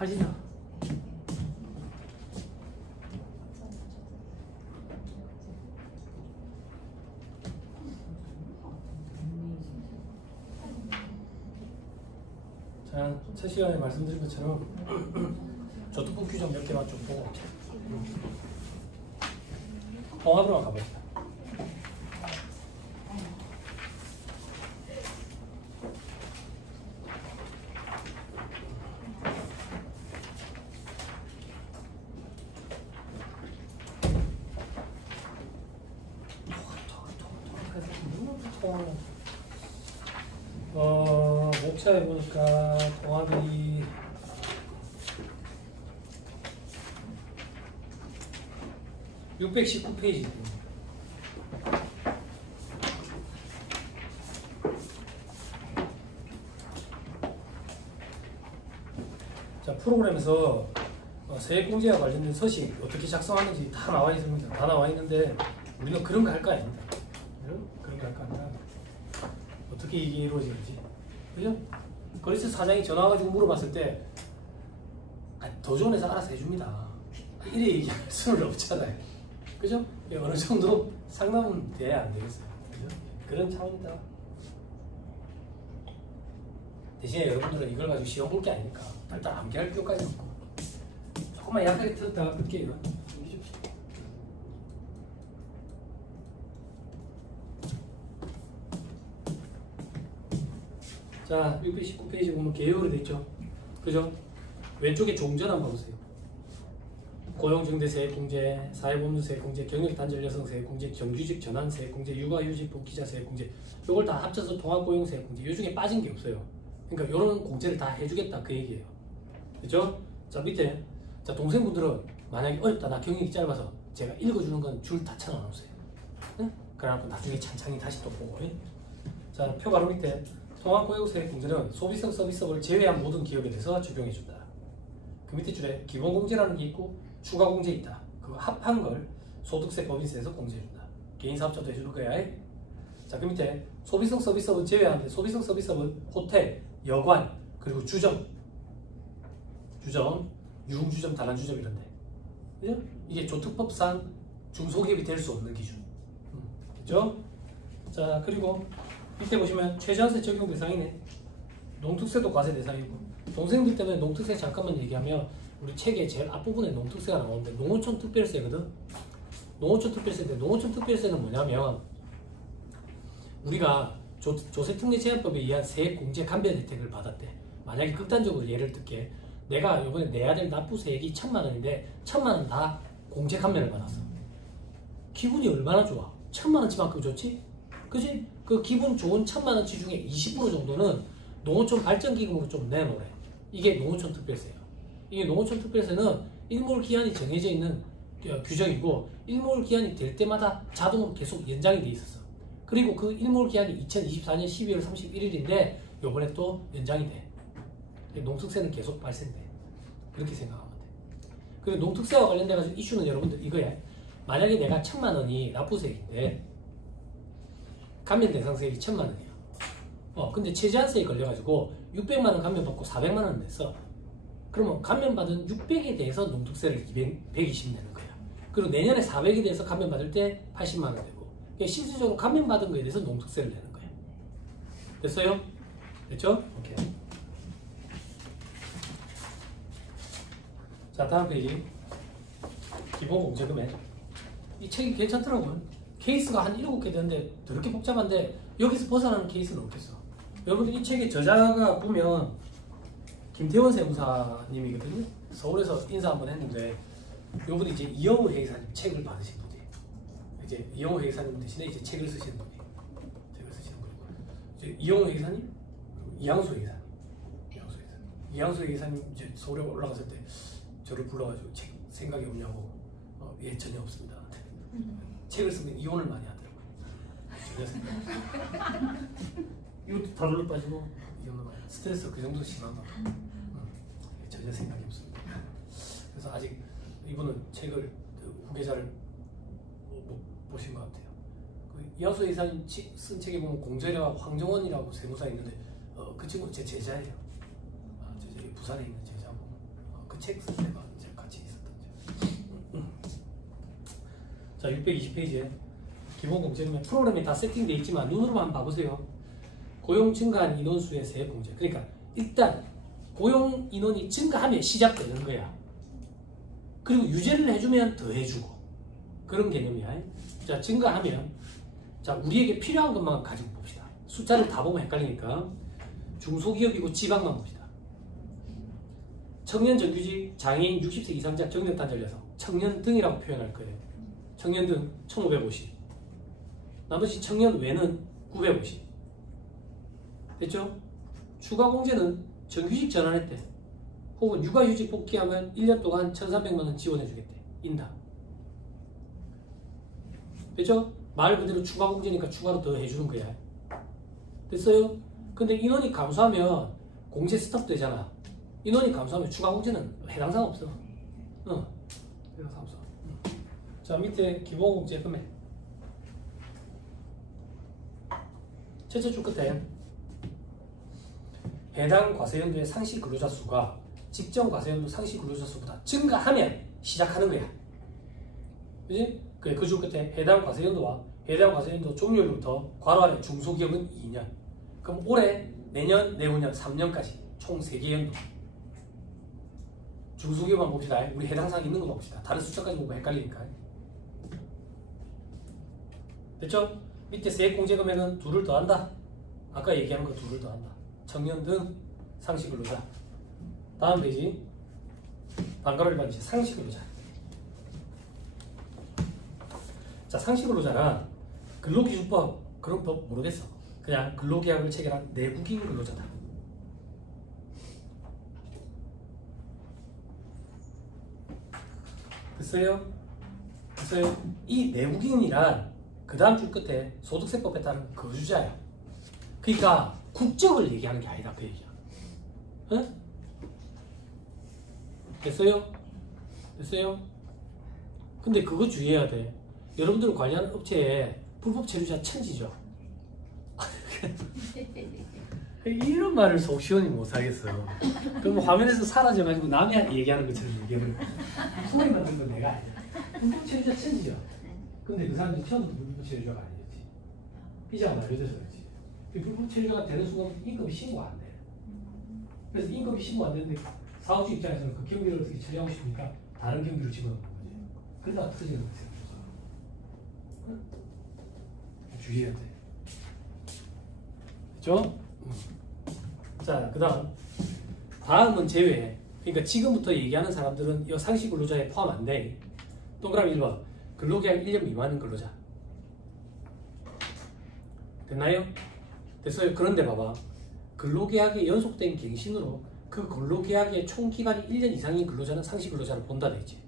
하시나? 자, 첫 시간에 말씀드린 것처럼 저특분 규정 몇 개만 좀 보고 통합으로 가봅시다. 목차에 보니까 통합이 (619페이지) 자, 프로그램에서 세액공제와 관련된 서식 어떻게 작성하는지 다 나와 있습니다. 다 나와 있는데 우리는 그런 거 할 거 아닙니다. 그런 거 할 거 아니라 어떻게 이게 이루어지는지, 그죠? 거리스 사장이 전화 와가지고 물어봤을 때 더 좋은 회사 알아서 해줍니다. 이래 얘기할 수는 없잖아요. 그죠? 어느 정도 상담은 돼야 안 되겠어요. 그죠? 그런 차원이다. 대신에 여러분들은 이걸 가지고 시험 볼 게 아니니까 일단 암기할 필요까지 없고 조금만 약하게 틀었다가 끌게요. 자, 619페이지 보면 개요로 되어 있죠. 그죠? 왼쪽에 종전 한번 보세요. 고용증대 세액공제, 사회보험료 세액공제, 경력단절 여성 세액공제, 정규직 전환 세액공제, 육아휴직 복귀자 세액공제, 요걸 다 합쳐서 통합고용 세액공제. 요 중에 빠진 게 없어요. 그러니까 요런 공제를 다 해주겠다 그 얘기예요. 그죠? 자, 밑에 자, 동생분들은 만약에 어렵다, 나 경력이 짧아서 제가 읽어주는 건 줄 다 쳐놓으세요. 응? 그래갖고 나중에 찬찬히 다시 또 보고. 응? 자, 표 바로 밑에 통합고용세액공제는 소비성 서비스업을 제외한 모든 기업에 대해서 적용해준다. 그 밑에 줄에 기본공제라는 게 있고 추가공제 있다. 그거 합한 걸 소득세 법인세에서 공제해준다. 개인사업자도 해줄 거야. 자, 그 밑에 소비성 서비스업은 제외하는데 소비성 서비스업은 호텔, 여관, 그리고 주점, 유흥주점, 다단주점 이런데. 그죠? 이게 조특법상 중소기업이 될 수 없는 기준. 그죠? 자, 그리고 밑에 보시면 최저한세 적용 대상이네. 농특세도 과세 대상이고. 동생들 때문에 농특세 잠깐만 얘기하면 우리 책의 제일 앞부분에 농특세가 나오는데 농어촌 특별세거든. 농어촌 특별세인데 농어촌 특별세는 뭐냐면 우리가 조세특례제한법에 의한 세액공제 감면 혜택을 받았대. 만약에 극단적으로 예를 들게 내가 이번에 내야 될 납부세액이 1,000만 원인데 1,000만 원 다 공제 감면을 받았어. 기분이 얼마나 좋아. 1,000만 원치만큼 좋지? 그지? 그 기분 좋은 1,000만 원치 중에 20% 정도는 농어촌 발전기금으로 좀 내놓으래. 이게 농어촌 특별세예요. 이게 농어촌 특별세는 일몰 기한이 정해져 있는 규정이고 일몰 기한이 될 때마다 자동으로 계속 연장이 돼 있었어. 그리고 그 일몰 기한이 2024년 12월 31일인데 요번에 또 연장이 돼. 농특세는 계속 발생돼. 그렇게 생각하면 돼. 그리고 농특세와 관련돼 가지고 이슈는 여러분들 이거야. 만약에 내가 1,000만 원이 납부세액인데 감면 대상세액이 1,000만 원이야. 근데 최저한세에 걸려가지고 600만 원 감면받고 400만 원 냈어. 그러면 감면받은 600에 대해서 농특세를 120 내는 거야. 그리고 내년에 400에 대해서 감면받을 때 80만 원 되고. 그러니까 실질적으로 감면받은 거에 대해서 농특세를 내는 거야. 됐어요? 됐죠? 오케이. 자, 다음 페이지. 기본공제금액. 이 책이 괜찮더라고요. 케이스가 한 7개 되는데 더럽게 복잡한데 여기서 벗어나는 케이스는 없겠어. 여러분들 이 책의 저자가 보면 김태원 세무사님이거든요. 서울에서 인사 한번 했는데 요분이 이제 이영우 회계사님 책을 받으신 분이에요. 이제 이영우 회계사님 대신에 이제 책을 쓰시는 분이에요. 책을 쓰시는 분이고 이제 이영우 회계사님, 이양수 회계사님, 이양수 회계사님 이제 서울에 올라갔을 때 저를 불러가지고 책 생각이 없냐고. 예, 전혀 없습니다. 책을 쓰면 이혼을 많이 하더라고요. 전혀 생각. 이것도 다룰로 빠지고 이혼을 많이. 스트레스가 그 정도 심한가 봐. 전혀 생각이 없습니다. 그래서 아직 이분은 책을 후계자를 못 보신 것 같아요. 이하수 이사님 쓴 책에 보면 공재래와 황정원이라고 세무사 있는데 그 친구는 제 제자예요. 부산에 있는 제자고 그 책 쓸 때가 이제 같이 있었던 자, 620페이지에 기본 공제금액 프로그램이 다 세팅되어 있지만 눈으로만 한번 봐보세요. 고용 증가한 인원수의 세액 공제. 그러니까 일단 고용 인원이 증가하면 시작되는 거야. 그리고 유죄를 해주면 더 해주고 그런 개념이야. 자, 증가하면 자, 우리에게 필요한 것만 가지고 봅시다. 숫자를 다 보면 헷갈리니까 중소기업이고 지방만 봅시다. 청년 정규직, 장애인 60세 이상자 정년단절려서 청년 등이라고 표현할 거예요. 청년 등 1550. 나머지 청년 외는 950. 됐죠? 추가 공제는 정규직 전환했대. 혹은 육아휴직 복귀하면 1년 동안 1,300만원 지원해주겠대. 인당. 됐죠? 말 그대로 추가 공제니까 추가로 더 해주는 거야. 됐어요? 근데 인원이 감소하면 공제 스톱 되잖아. 인원이 감소하면 추가 공제는 해당사항 없어. 해당사항 없어. 자, 밑에 기본 공제 금액. 첫째 줄 끝에 해당 과세연도의 상시 근로자 수가 직전 과세연도 상시 근로자 수보다 증가하면 시작하는 거야. 그지? 그 줄 끝에 해당 과세연도와 해당 과세연도 종료일부터 괄호 안에 중소기업은 2년. 그럼 올해, 내년, 내후년 3년까지 총 3개 연도. 중소기업만 봅시다. 우리 해당사항 있는 거 봅시다. 다른 숫자까지 보고 헷갈리니까. 됐죠? 밑에 세액 공제 금액은 2를 더한다. 아까 얘기한 거 2를 더한다. 청년 등 상시 근로자. 다음 페이지. 반가로 일반 이제 상시 근로자. 자, 상시 근로자란 근로기준법 그런 법 모르겠어. 그냥 근로계약을 체결한 내국인 근로자다. 됐어요? 됐어요? 이 내국인이란 그 다음 줄 끝에 소득세법에 따른 거주자야. 그러니까 국적을 얘기하는 게 아니다. 그 얘기야. 응? 됐어요? 됐어요? 근데 그거 주의해야 돼. 여러분들 관리하는 업체에 불법 체류자 천지죠. 이런 말을 속 시원히 못 하겠어. 그럼 화면에서 사라져가지고 남이 얘기하는 것처럼 얘기해버려. 소리만 듣는 건 내가 아니야. 불법 체류자 천지죠. 근데 그 사람들이 처음부터 불법 체류자가 아니겠지. 비자가 날려져서 그렇지. 불법 체류자가 되는 순간 임금이 신고 안 돼. 그래서 임금이 신고 안 되는데 사업주 입장에서는 그 경비를 어떻게 처리하고 싶으니까 다른 경비를 집어넣는 거지. 그러다가 터지는 거지. 주의해야 돼. 그렇죠? 자, 그 다음은 제외. 그러니까 지금부터 얘기하는 사람들은 이 상시 근로자에 포함 안 돼. 동그라미 1번. 근로계약 1년 미만인 근로자. 됐나요? 됐어요? 그런데 봐봐. 근로계약의 연속된 갱신으로 그 근로계약의 총 기간이 1년 이상인 근로자는 상시 근로자를 본다 되지.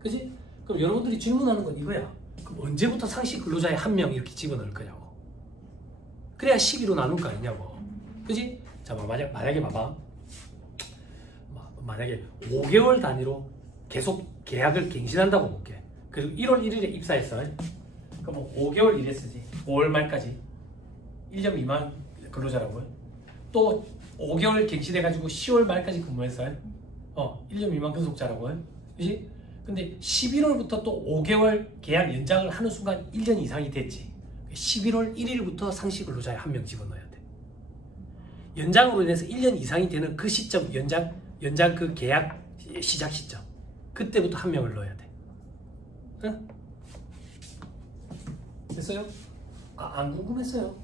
그지? 그럼 여러분들이 질문하는 건 이거야. 그럼 언제부터 상시 근로자에 한 명 이렇게 집어넣을 거냐고. 그래야 12로 나눌 거 아니냐고. 그지? 자, 만약에 봐봐. 만약에 5개월 단위로 계속 계약을 갱신한다고 볼게. 그리고 1월 1일에 입사했어. 그럼 뭐 5개월 일했으지. 5월 말까지. 1년 미만 근로자라고요. 또 5개월 갱신해가지고 10월 말까지 근무했어. 1년 미만 근속자라고요. 그지? 근데 11월부터 또 5개월 계약 연장을 하는 순간 1년 이상이 됐지. 11월 1일부터 상시 근로자에 한 명 집어넣어야 돼. 연장으로 인해서 1년 이상이 되는 그 시점, 연장 그 계약 시작 시점. 그때부터 한 명을 넣어야 돼. 응? 됐어요? 안 궁금했어요.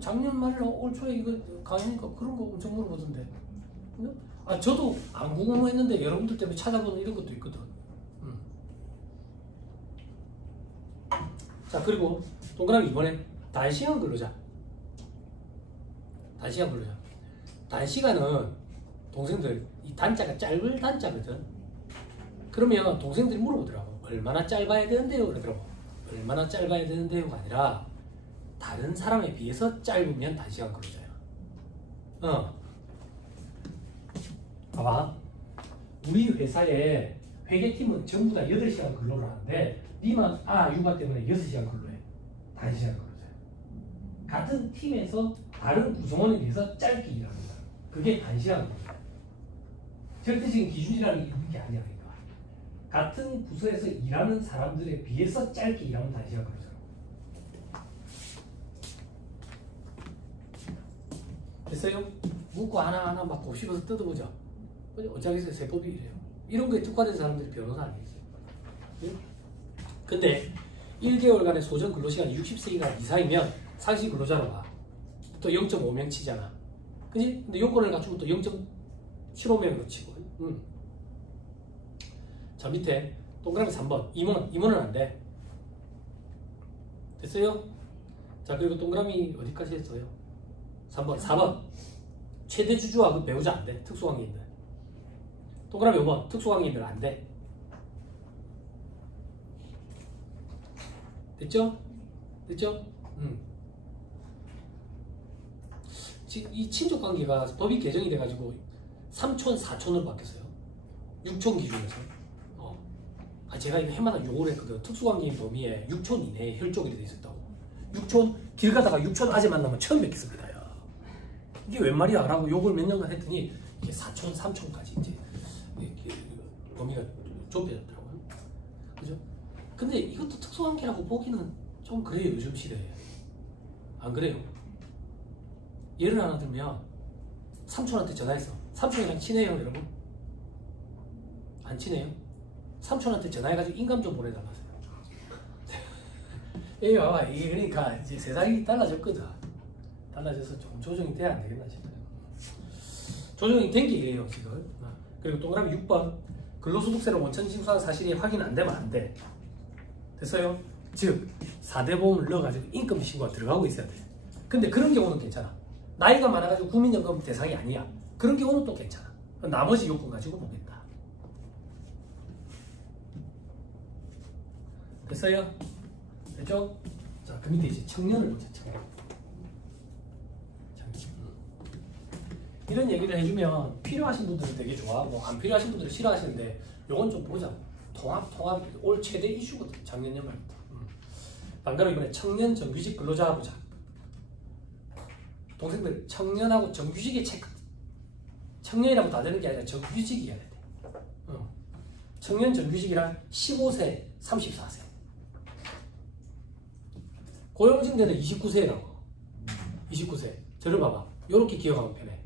작년 말이나 올 초에 이거 강의니까 그런 거 엄청 물어보던데. 저도 안 궁금했는데 여러분들 때문에 찾아보는 이런 것도 있거든. 자, 그리고 동그라미 이번엔 단시간 근로자. 단시간 근로자. 단시간은 동생들 이 단자가 짧을 단자거든. 그러면 동생들이 물어보더라고. 얼마나 짧아야 되는데요? 그러더라고. 얼마나 짧아야 되는데요가 아니라 다른 사람에 비해서 짧으면 단시간 근로자야. 봐봐. 우리 회사에 회계팀은 전부 다 8시간 근로를 하는데 니만 육아 때문에 6시간 근로해. 단시간 근로자야. 같은 팀에서 다른 구성원에 비해서 짧게 일합니다. 그게 단시간 근로자야. 절대적인 기준이라는 게 아니야. 그러니까. 같은 부서에서 일하는 사람들에 비해서 짧게 일하면 단시간 근로자라고. 됐어요? 묻고 하나하나 막 곱씹어서 뜯어보자. 어쩌겠어요? 세법이 이래요. 이런 거에 특화된 사람들이 변호사 아니겠어요? 응? 근데 1개월간의 소정 근로시간이 60세기가 이상이면 상시 근로자로 봐. 또 0.5명 치잖아. 그지? 근데 요건을 갖추면 또 0.75명으로 치고. 자, 밑에 동그라미 3번. 임원은 안 돼. 됐어요? 자, 그리고 동그라미 어디까지 했어요? 3번. 4번. 최대 주주와 그 배우자 안 돼. 특수관계인들. 동그라미 5번. 특수관계인들 안 돼. 됐죠? 됐죠? 이 친족관계가 법이 개정이 돼가지고 3촌, 4촌으로 바뀌었어요. 6촌 기준에서. 제가 이거 해마다 요구를 했거든. 특수관계인 범위에 6촌 이내에 혈족이 돼 있었다고. 6촌, 길 가다가 6촌 아재 만나면 처음 뵙겠습니다. 야. 이게 웬 말이야? 라고 욕을 몇 년간 했더니 이게 4촌, 3촌까지 이제 범위가 좁혀졌더라고요. 그죠? 근데 이것도 특수관계라고 보기는 좀 그래요. 요즘 시대에. 안 그래요? 예를 하나 들면 삼촌한테 전화했어. 삼촌이랑 친해요 여러분? 안 친해요? 삼촌한테 전화해가지고 인감 좀 보내달라서요. 이게 봐봐. 이게 그러니까 이제 세상이 달라졌거든. 달라져서 좀 조정이 돼야 안 되겠나 싶어요. 조정이 된 게 이래요 지금. 그리고 동그라미 6번. 근로소득세를 원천 징수한 사실이 확인 안 되면 안 돼. 됐어요? 즉 4대 보험을 넣어가지고 인건비 신고가 들어가고 있어야 돼. 근데 그런 경우는 괜찮아. 나이가 많아가지고 국민연금 대상이 아니야. 그런 경우는 또 괜찮아. 나머지 요건 가지고 보겠다. 됐어요? 됐죠? 자, 그 밑에 이제 청년을 보자. 청년. 이런 얘기를 해주면 필요하신 분들은 되게 좋아하고 안 필요하신 분들은 싫어하시는데 요건 좀 보자. 통합 올 최대 이슈거든. 작년 연말부터. 반대로 이번에 청년 정규직 근로자 보자. 동생들 청년하고 정규직의 체크. 청년이라고 다 되는 게 아니라 정규직이어야 돼. 청년 정규직이란 15세, 34세. 고용증대는 29세라고. 29세. 저를 봐봐. 이렇게 기억하면 편해.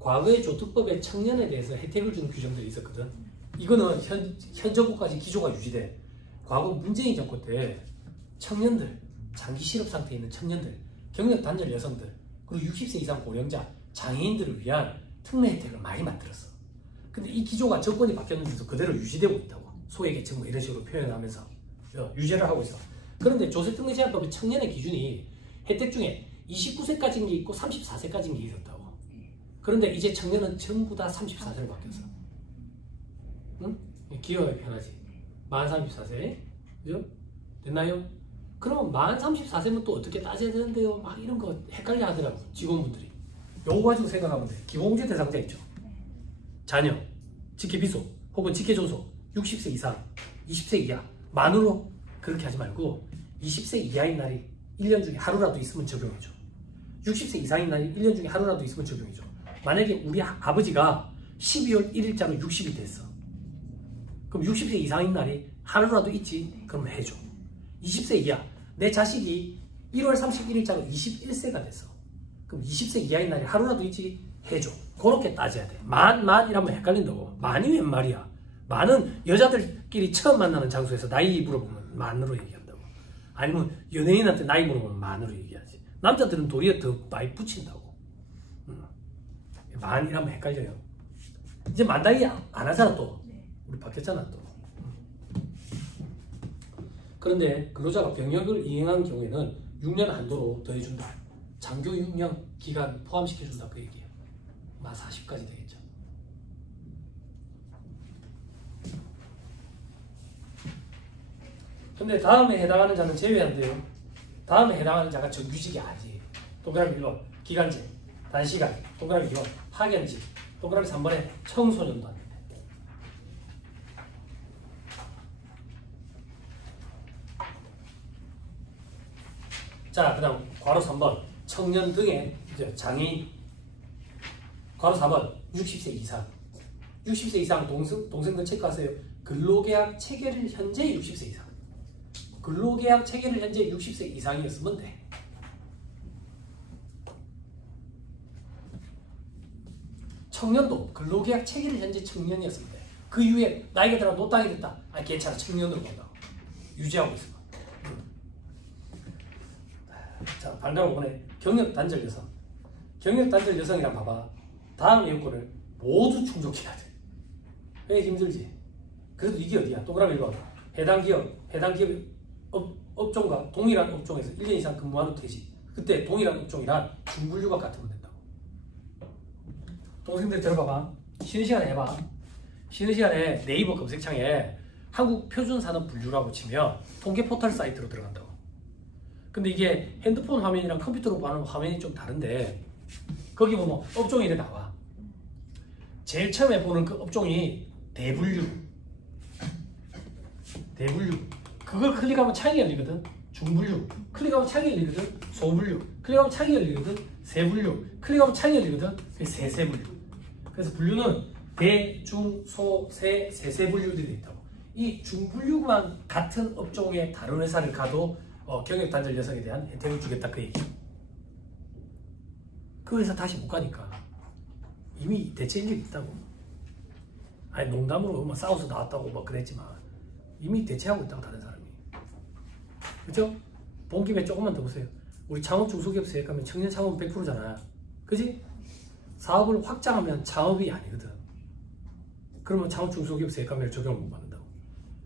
과거의 조특법에 청년에 대해서 혜택을 주는 규정들이 있었거든. 이거는 현 정부까지 기조가 유지돼. 과거 문재인 정권 때 청년들, 장기 실업 상태에 있는 청년들, 경력 단절 여성들, 그리고 60세 이상 고령자, 장애인들을 위한 특례 혜택을 많이 만들었어. 근데 이 기조가 정권이 바뀌었는데도 그대로 유지되고 있다고. 소외계층 뭐 이런 식으로 표현하면서 유죄를 하고 있어. 그런데 조세특례제한법의 청년의 기준이 혜택 중에 29세까지인 게 있고 34세까지인 게 있었다고. 그런데 이제 청년은 전부 다 34세로 바뀌었어. 응? 기억하기 편하지. 만 34세. 그죠? 됐나요? 그럼 만 34세면 또 어떻게 따져야 되는데요? 막 이런 거 헷갈려 하더라고. 직원분들이. 요거 가지고 생각하면 돼. 기본공제 대상자 있죠. 자녀, 직계비속, 혹은 직계존속, 60세 이상, 20세 이하, 만으로 그렇게 하지 말고 20세 이하인 날이 1년 중에 하루라도 있으면 적용해줘. 60세 이상인 날이 1년 중에 하루라도 있으면 적용해줘. 만약에 우리 아버지가 12월 1일자로 60이 됐어. 그럼 60세 이상인 날이 하루라도 있지? 그럼 해줘. 20세 이하. 내 자식이 1월 31일자로 21세가 됐어. 그럼 20세 이하인 날이 하루라도 있지? 해줘. 그렇게 따져야 돼. 만이라면 헷갈린다고. 만이 웬 말이야? 만은 여자들끼리 처음 만나는 장소에서 나이 물어보면 만으로 얘기한다고. 아니면 연예인한테 나이 물어보면 만으로 얘기하지. 남자들은 도리어 더 많이 붙인다고. 만이라면 헷갈려요. 이제 만 나이 안 하잖아 또. 우리 바뀌었잖아 또. 그런데 근로자가 병역을 이행한 경우에는 6년 한도로 더해준다. 장교 6년 기간 포함시켜준다 그 얘기예요. 만 40까지 되겠죠. 근데 다음에 해당하는 자는 제외한대요. 다음에 해당하는 자가 정규직이 아니지. 동그라미 1번 기간제, 단시간, 동그라미 2번 파견직, 동그라미 3번에 청소년도 안 돼. 자, 그 다음 괄호 3번 청년 등의 장애인, 괄호 4번 60세 이상. 60세 이상 동생들 체크하세요. 근로계약 체계를 현재 60세 이상. 근로계약 체계를 현재 60세 이상이었으면 돼. 청년도 근로계약 체계를 현재 청년이었으면 돼. 그 이후에 나이가 들어 노땅이 됐다. 아 괜찮아. 청년으로 본다고. 유지하고 있어. 자, 반대로 보내. 경력단절 여성. 경력단절 여성이란 봐봐. 다음 요건을 모두 충족해야 돼. 왜 힘들지? 그래도 이게 어디야? 동그라미 읽어. 해당 기업 업종과 동일한 업종에서 1년 이상 근무한 후 퇴직. 그때 동일한 업종이란 중분류가 같으면 된다고. 동생들 들어봐봐. 쉬는 시간에 해봐. 쉬는 시간에 네이버 검색창에 한국 표준산업분류라고 치면 통계 포털 사이트로 들어간다고. 근데 이게 핸드폰 화면이랑 컴퓨터로 보는 화면이 좀 다른데 거기 보면 업종이 이렇게 나와. 제일 처음에 보는 그 업종이 대분류. 그걸 클릭하면 창이 열리거든. 중분류. 클릭하면 창이 열리거든. 소분류. 클릭하면 창이 열리거든. 세분류. 클릭하면 창이 열리거든. 세세분류. 그래서 분류는 대, 중, 소, 세, 세세분류들이 되어 있다고. 이 중분류만 같은 업종의 다른 회사를 가도 경력단절 여성에 대한 혜택을 주겠다 그 얘기. 그 회사 다시 못 가니까 이미 대체 인력이 있다고. 아니 농담으로 뭐 싸워서 나왔다고 뭐 그랬지만 이미 대체하고 있다고 다른 사람이. 그죠? 본 김에 조금만 더 보세요. 우리 창업 중소기업 세액 가면 청년 창업 100%잖아. 그지? 사업을 확장하면 창업이 아니거든. 그러면 창업 중소기업 세액 감면을 적용을 못 받는다고.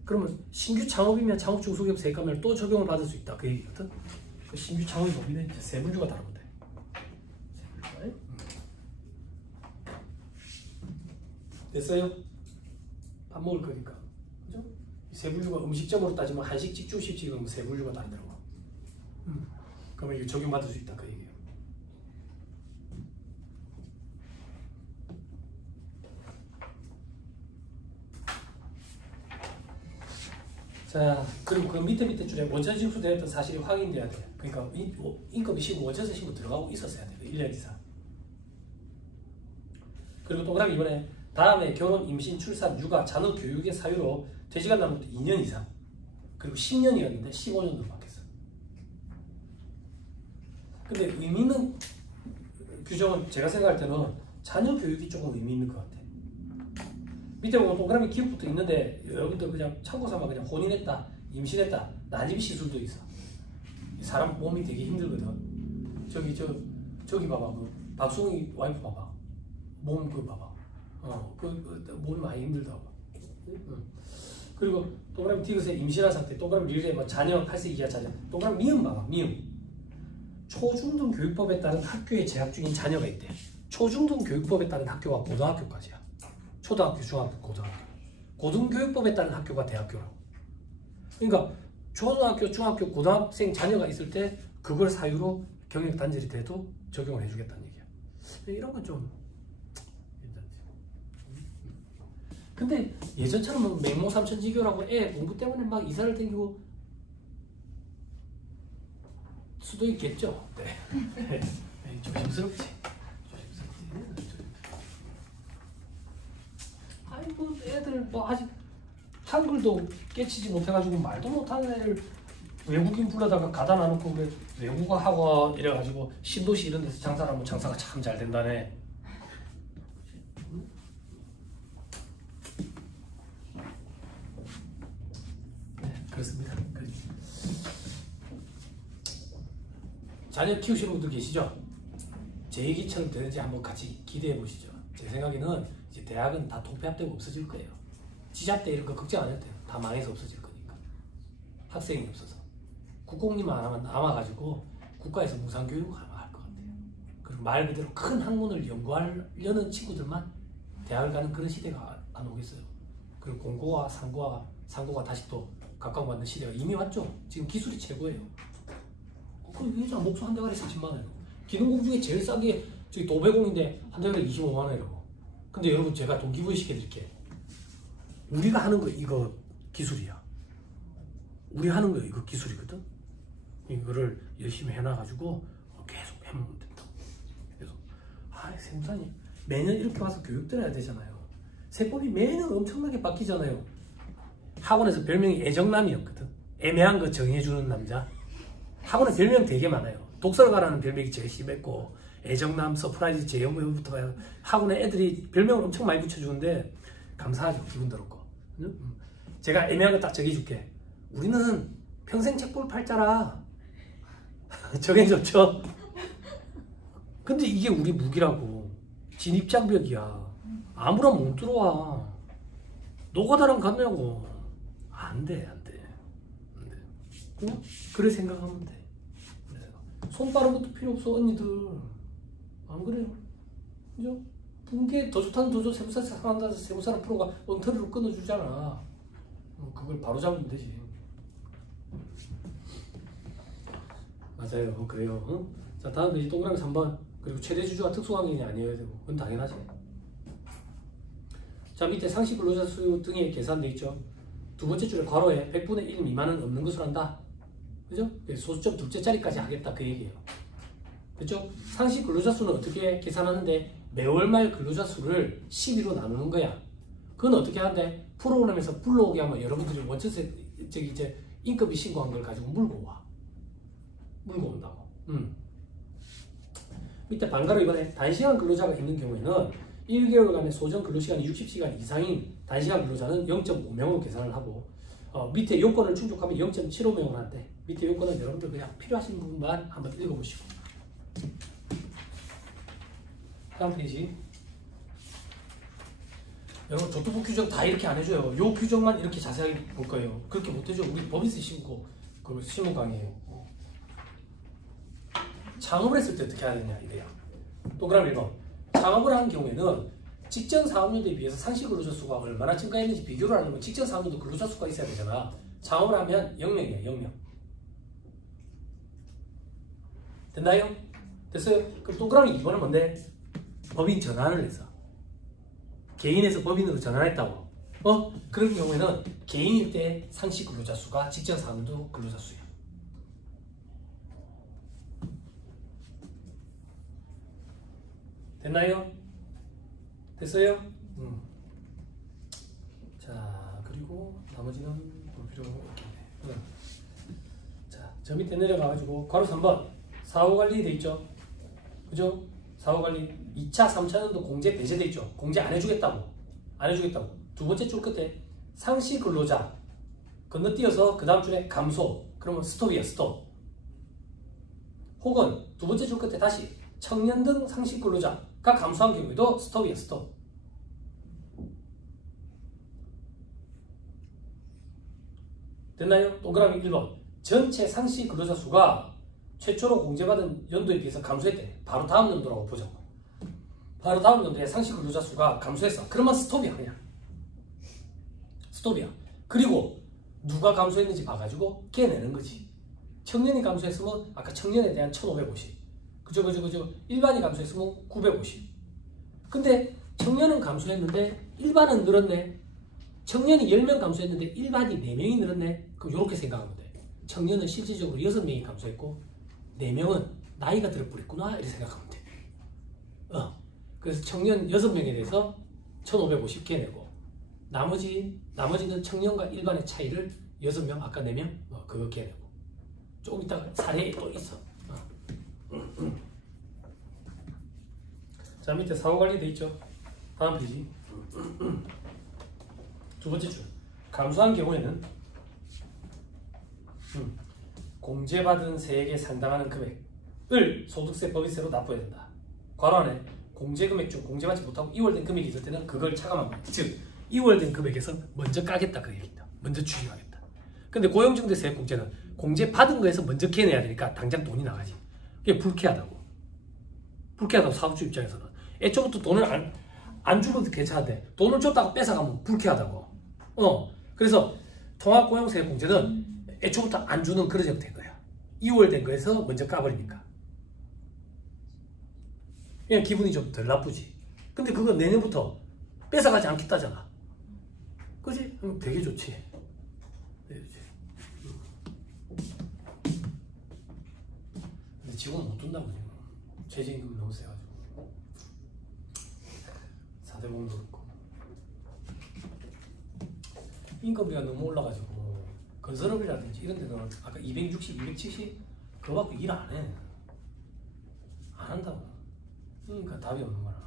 그러면 신규 창업이면 창업 중소기업 세액 감면을 또 적용을 받을 수 있다 그 얘기거든. 그 신규 창업이 뭐면 이제 세분류가 다르면 돼. 세분류가. 됐어요? 밥 먹을 거니까. 그죠? 세분류가 음식점으로 따지면 한식 직중식 지금 세분류가 다르더라고. 그러면 이거 적용받을 수 있다 그 얘기예요. 자, 그리고 그 밑에 줄에 원천 징수되었던 사실이 확인돼야 돼. 그러니까 인건비 신고, 원천세 신고 들어가고 있었어야 돼. 1년 이상. 그리고 동그라미 이번에 다음에 결혼, 임신, 출산, 육아, 자녀 교육의 사유로 퇴직한 날부터 2년 이상. 그리고 10년이었는데 15년으로 바뀌었어. 근데 의미 있는 규정은 제가 생각할 때는 자녀 교육이 조금 의미 있는 것 같아. 밑에 보면 동그라미 기억부터 있는데 여러분들 그냥 참고삼아 그냥 혼인했다, 임신했다, 난임 시술도 있어. 사람 몸이 되게 힘들거든. 저기 봐봐, 그 박수홍이 와이프 봐봐, 몸 그 봐봐, 몸이 많이 힘들다고. 그리고 동그라미 디귿에 임신한 상태, 동그라미 리을에 뭐 자녀 8세 이하 자녀, 동그라미 미음 봐봐, 미음. 초중등 교육법에 따른 학교에 재학 중인 자녀가 있대. 초중등 교육법에 따른 학교가 고등학교까지야. 초등학교, 중학교, 고등학교. 고등교육법에 따른 학교가 대학교라고. 그러니까 초등학교, 중학교, 고등학생 자녀가 있을 때 그걸 사유로 경력 단절이 돼도 적용을 해주겠다는 얘기야. 이런 건 좀 근데 예전처럼 뭐 맹모 삼천지교라고 애 공부 때문에 막 이사를 댕기고 수도 있겠죠. 네. 조심스럽지. 아니 뭐 애들 뭐 아직 한글도 깨치지 못해가지고 말도 못하는 애를 외국인 불러다가 가다 놔놓고 그래 외국어 학원 이래가지고 신도시 이런 데서 장사를 하면 장사가 참 잘 된다네. 네, 그렇습니다. 자녀 키우시는 분들 계시죠? 제 얘기처럼 되는지 한번 같이 기대해 보시죠. 제 생각에는 이제 대학은 다 통폐합되고 없어질 거예요. 지잡대 이런 거 걱정 안 해도 돼요. 다 망해서 없어질 거니까. 학생이 없어서. 국공립만 하면 남아가지고 국가에서 무상교육을 할 것 같아요. 그리고 말 그대로 큰 학문을 연구하려는 친구들만 대학을 가는 그런 시대가 안 오겠어요. 그리고 공고와 상고가 다시 또 각광받는 시대가 이미 왔죠. 지금 기술이 최고예요. 그 여자 목수 한 대가리 40만 원이라고. 기능공 중에 제일 싼 게 저기 도배공인데 한 대가리 25만 원이라고. 근데 여러분 제가 동기부여 시켜드릴게요. 우리가 하는 거 이거 기술이야. 우리 하는 거 이거 기술이거든. 이거를 열심히 해놔가지고 계속 해먹으면 된다. 그래서 생산이 매년 이렇게 와서 교육 들어야 되잖아요. 세법이 매년 엄청나게 바뀌잖아요. 학원에서 별명이 애정남이었거든. 애매한 거 정해주는 남자. 학원에 별명 되게 많아요. 독설가라는 별명이 제일 심했고, 애정남, 서프라이즈, 제형부터 학원에 애들이 별명을 엄청 많이 붙여주는데 감사하죠. 기분 더럽고. 응? 제가 애매한 거 딱 정해줄게. 우리는 평생 책볼 팔자라. 정해줬죠. 근데 이게 우리 무기라고. 진입장벽이야. 아무나 못 들어와. 노가다랑 같냐고. 안 돼. 응? 그래 생각하면 돼. 손 빠른 것도 필요 없어, 언니들. 안 그래요? 그죠? 붕괴 더 좋다는 도조 세무사 사랑한다 세무사랑 프로가 언터리로 끊어주잖아. 그걸 바로 잡으면 되지. 맞아요. 그래요. 응? 자, 다음 페이지 동그라미 3번. 그리고 최대 주주가 특수관계인이 아니어야 되고, 그건 당연하지. 자, 밑에 상시 근로자 수 등에 계산돼 있죠. 두 번째 줄에 괄호에 100분의 1 미만은 없는 것으로 한다. 그죠? 소수점 둘째 자리까지 하겠다 그 얘기예요. 그죠? 상시 근로자 수는 어떻게 계산하는데 매월 말 근로자 수를 12로 나누는 거야. 그건 어떻게 하는데 프로그램에서 불러오게 하면 여러분들이 원천세 이제 인건비 신고한 걸 가지고 물고 온다고. 밑에 반가로 이번에 단시간 근로자가 있는 경우에는 1개월간의 소정 근로시간이 60시간 이상인 단시간 근로자는 0.5명으로 계산을 하고 밑에 요건을 충족하면 0.75명을 한대. 밑에 요건은 여러분들 그냥 필요하신 부분만 한번 읽어보시고. 다음 페이지. 여러분 조투부 규정 다 이렇게 안 해줘요. 요 규정만 이렇게 자세하게 볼 거예요. 그렇게 못 해줘. 우리 법인세 신고 그 실무 강의예요. 창업을 했을 때 어떻게 해야 되냐 이래요. 동그라미 1번. 창업을 한 경우에는 직전 사업년도에 비해서 상시 근로자 수가 얼마나 증가했는지 비교를 하려면 직전 사업년도 근로자 수가 있어야 되잖아. 창업을 하면 0명이에요. 0명. 됐나요? 됐어요? 그럼 동그라미 2번은 뭔데? 법인 전환을 해서. 개인에서 법인으로 전환했다고. 그런 경우에는 개인일 때 상시 근로자 수가 직전 사업년도 근로자 수예요. 됐나요? 됐어요? 자, 그리고 나머지는 볼 필요가 없겠네. 자, 저 밑에 내려가가지고 괄호 3번 사후관리 돼 있죠? 그죠? 사후관리 2차, 3차년도 공제 배제돼 있죠? 공제 안 해주겠다고. 두 번째 줄 끝에 상시 근로자 건너뛰어서 그 다음 줄에 감소. 그러면 스톱이야, 스톱. 혹은 두 번째 줄 끝에 다시 청년 등 상시 근로자가 감소한 경우에도 스톱이야, 스톱. 됐나요? 동그라미 1번. 전체 상시 근로자 수가 최초로 공제받은 연도에 비해서 감소했대. 바로 다음 연도라고 보자고. 바로 다음 연도에 상시 근로자 수가 감소했어. 그러면 스톱이야, 그냥. 스톱이야. 그리고 누가 감소했는지 봐가지고 깨내는 거지. 청년이 감소했으면 아까 청년에 대한 1550. 그죠. 일반이 감소했으면 950. 근데 청년은 감소했는데 일반은 늘었네. 청년이 10명 감소했는데 일반이 4명이 늘었네. 그럼 이렇게 생각하면 돼. 청년은 실질적으로 6명이 감소했고 4명은 나이가 들어버렸구나 이렇게 생각하면 돼. 그래서 청년 6명에 대해서 1550개 내고 나머지는 청년과 일반의 차이를 6명, 아까 4명 그거 개내고 조금 이따가 사례에 또 있어. 자, 밑에 사후관리 돼 있죠? 다음 페이지. 두 번째 줄. 감소한 경우에는 공제받은 세액에 상당하는 금액을 소득세, 법인세로 납부해야 된다. 괄호 안에 공제금액 중 공제받지 못하고 이월된 금액이 있을 때는 그걸 차감합니다. 즉, 이월된 금액에서 먼저 까겠다 그 얘기다. 먼저 추징하겠다. 근데 고용정대 세액공제는 공제받은 거에서 먼저 캐내야 되니까 당장 돈이 나가지. 그게 불쾌하다고. 사업주 입장에서는. 애초부터 돈을 안 주고도 괜찮은데 돈을 줬다가 뺏어가면 불쾌하다고. 그래서 통합고용세액공제는 애초부터 안 주는 그런 형태인 거야. 2월 된 거에서 먼저 까버리니까. 그냥 기분이 좀 덜 나쁘지. 근데 그거 내년부터 뺏어가지 않겠다잖아. 그지? 되게 좋지. 근데 지금은 못 준다고. 최저임금이 너무 세가지고. 4대 공도 그렇고. 인건비가 너무 올라가지고 건설업이라든지 이런 데는 아까 260, 270 그거 갖고 일 안 해. 안 한다고. 그러니까 답이 없는 거야.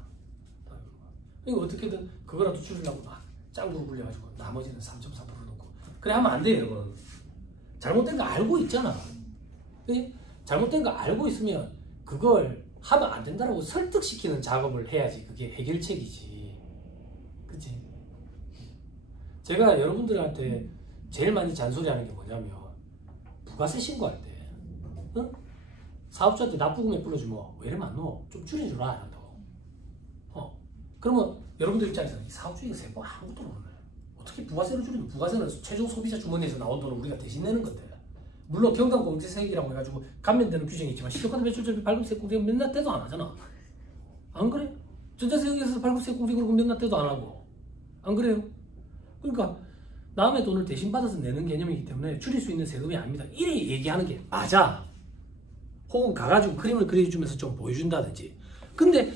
그러니까 어떻게든 그거라도 줄이려고 막 짱구로 불려가지고 나머지는 3.4% 놓고 그래 하면 안 돼 여러분. 잘못된 거 알고 있잖아. 그치? 잘못된 거 알고 있으면 그걸 하면 안 된다라고 설득시키는 작업을 해야지 그게 해결책이지. 그치? 제가 여러분들한테 제일 많이 잔소리하는 게 뭐냐면 부가세 신고할 때 응? 사업자한테 납부금액 불러주면 왜 이러면 안 넣어? 좀 줄여주라 안 한다고. 그러면 여러분들 입장에서 이 사업주의가 세법 아무것도 모르네. 어떻게 부가세를 줄이면 부가세는 최종 소비자 주머니에서 나온 돈을 우리가 대신 내는 건데. 물론 경감공제세액이라고 해가지고 감면되는 규정이 있지만 시력카드 매출처비 발급세 공제 몇날 때도 안 하잖아. 안 그래? 전자세액에서 발급세 공제 그러고 몇날 때도 안 하고. 안 그래요? 그러니까 남의 돈을 대신 받아서 내는 개념이기 때문에 줄일 수 있는 세금이 아닙니다. 이래 얘기하는 게 맞아. 혹은 가가지고 그림을 그려주면서 좀 보여준다든지. 근데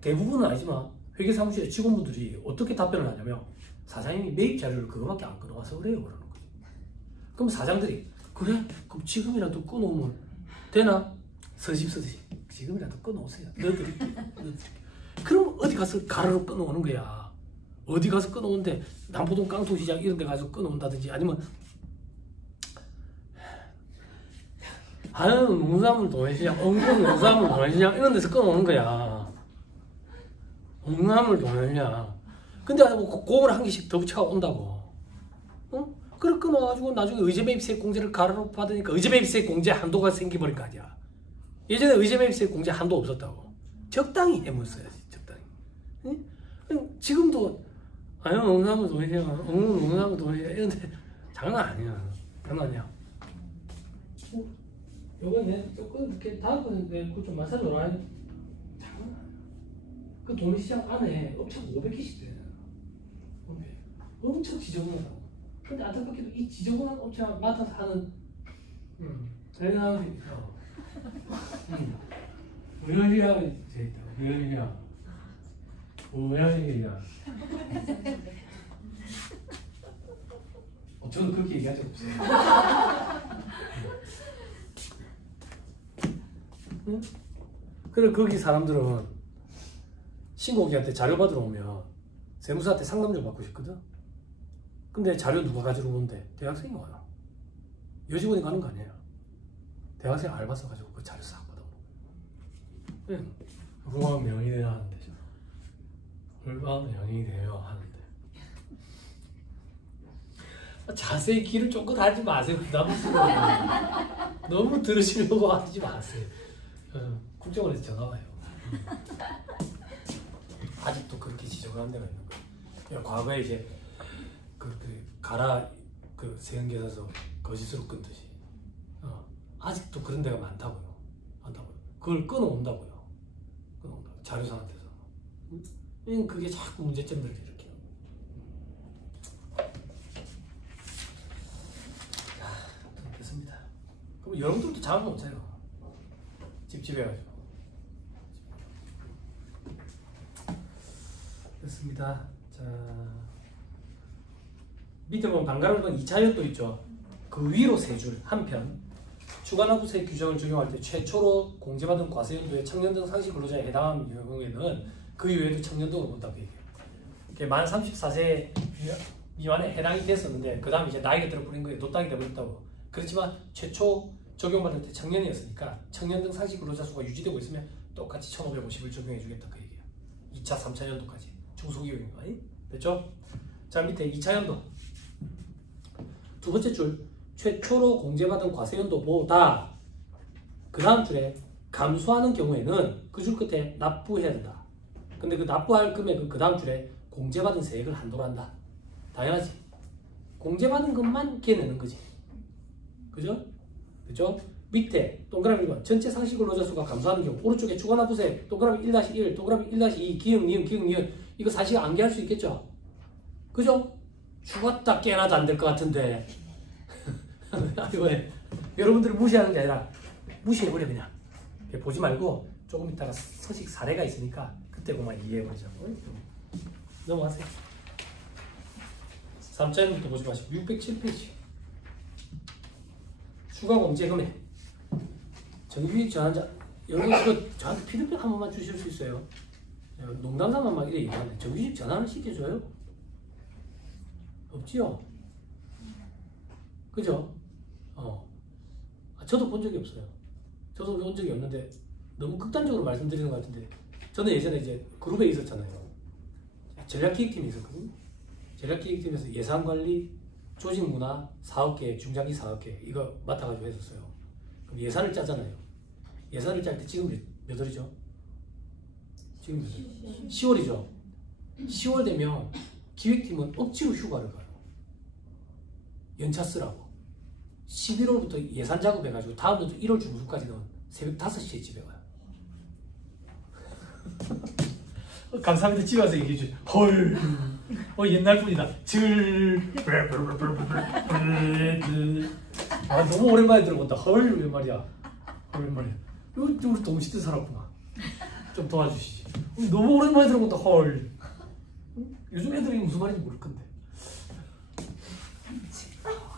대부분은 아니지만 회계사무실의 직원분들이 어떻게 답변을 하냐면 사장님이 매입 자료를 그거밖에 안 끊어와서 그래요 그러는 거지. 그럼 사장들이 그래? 그럼 지금이라도 끊어오면 되나? 서집 지금이라도 끊어오세요. 넣어드릴게. 그럼 어디 가서 가로로 끊어오는 거야. 어디 가서 끊어오는데 남포동 깡통시장 이런 데 가서 끊어온다든지 아니면 농산물 도매시장, 엉뚱 농산물 도매시장 이런 데서 끊어오는 거야. 농산물 도매시장. 근데 뭐 그거를 한 개씩 더 붙여온다고. 응? 그래 끊어가지고 나중에 의제매입세 공제를 가로로 받으니까 의제매입세 공제 한도가 생겨버린 거 아니야. 예전에 의제매입세 공제 한도 없었다고. 적당히 해물어야지 적당히. 응? 지금도 농산물 도매시장, 농산물 도매시장 이런데 장난 아니야. 장난 아니야. 요건 내 조금 이렇게 다음번에 내 그거 좀 마사지 놓아야 돼. 그 도매시장 안에 업체가 500개씩 돼. 엄청 지저분하다고. 근데 안타깝게도 이 지저분한 업체가 맡아서 하는 대단한 우연이라고 돼있다. 우연이야. 저는 그렇게 얘기한 적 없어요. 응? 그래 거기 사람들은 신고기한테 자료 받으러 오면 세무사한테 상담 좀 받고 싶거든. 근데 자료 누가 가지러 오는데 대학생이 와요. 여직원이 가는 거 아니에요. 대학생 알바서 가지고 그 자료 싹 받아오고. 응. 얼마 명이 돼야 하는데 얼마 명이 돼야 하는데 자세히 귀를 쫑긋 하지 마세요. 너무 들으시려고 하지 마세요. 국정원에서 전화 와요. 아직도 그렇게 지적을 한 데가 있는 거예요. 과거에 이제 가라 세은계사서 거짓으로 끊듯이 아직도 그런 데가 많다고요. 그걸 끊어온다고요. 자료상한테서. 그게 자꾸 문제점들을 이렇게. 됐습니다. 그럼 여러분들도 잠을 못 자요. 찝찝해가지고. 됐습니다. 자, 밑에 보면 반가운 2차연도 있죠. 그 위로 세 줄 한편 주간납부세 규정을 적용할 때 최초로 공제받은 과세연도의 청년등 상시 근로자에 해당하는 경우에는 그 이외에도 청년등을 본다고 얘기해요. 만 34세 미만에 해당이 됐었는데 그 다음 이제 나이가 들어버린 거에 노땅이 되어버렸다고. 그렇지만 최초 적용받을 때 청년이었으니까 청년등 상시 근로자 수가 유지되고 있으면 똑같이 1550을 적용해 주겠다 그 얘기예요. 2차, 3차 연도까지 중소기업인 거 아니? 됐죠? 자 밑에 2차 연도 두 번째 줄 최초로 공제받은 과세연도보다 그 다음 줄에 감소하는 경우에는 그 줄 끝에 납부해야 된다. 근데 그 납부할 금액은 그 다음 줄에 공제받은 세액을 한도로 한다. 당연하지. 공제받은 것만 걔내는 거지. 그죠? 그죠? 밑에 동그라미 1번 전체 상시 근로자 수가 감소하는 경우 오른쪽에 주간납부세 동그라미 1-1 동그라미 1-2 기역, 니은 이거 사실 암기할 수 있겠죠? 그죠? 죽었다 깨어나도 안 될 것 같은데 왜? 여러분들이 무시하는 게 아니라 무시해버려 그냥. 보지 말고 조금 이따가 서식 사례가 있으니까 그때 그만 이해해버리자고. 넘어가세요. 3자연부터 보지 마시고 607페이지. 추가 공제 금액. 정규직 전환자. 여러분 이거 저한테 피드백 한 번만 주실 수 있어요? 농담삼아 막 이래 얘기하는데 정규직 전환을 시켜줘요? 없지요? 그죠? 저도 본 적이 없어요. 저도 본 적이 없는데 너무 극단적으로 말씀드리는 것 같은데 저는 예전에 이제 그룹에 있었잖아요. 전략기획팀에 있었거든요. 전략기획팀에서 예산관리, 조직문화, 사업계획, 중장기 사업계획 이거 맡아가지고 했었어요. 그럼 예산을 짜잖아요. 예산을 짤 때 지금 몇 월이죠? 지금 몇 월? 10월이죠. 10월 되면 기획팀은 억지로 휴가를 가요. 연차 쓰라고. 11월부터 예산 작업해가지고 다음 주 1월 중순까지는 새벽 5시에 집에 가요. 감사합니다. 집에 와서 얘기해 주세요. 헐. 옛날 분이다. 너무 오랜만에 들어본다. 헐, 웬 말이야. 오랜만에. 우리 동시대 살았구나. 좀 도와주시지. 너무 오랜만에 들어본다. 헐. 요즘 애들이 무슨 말인지 모를 건데.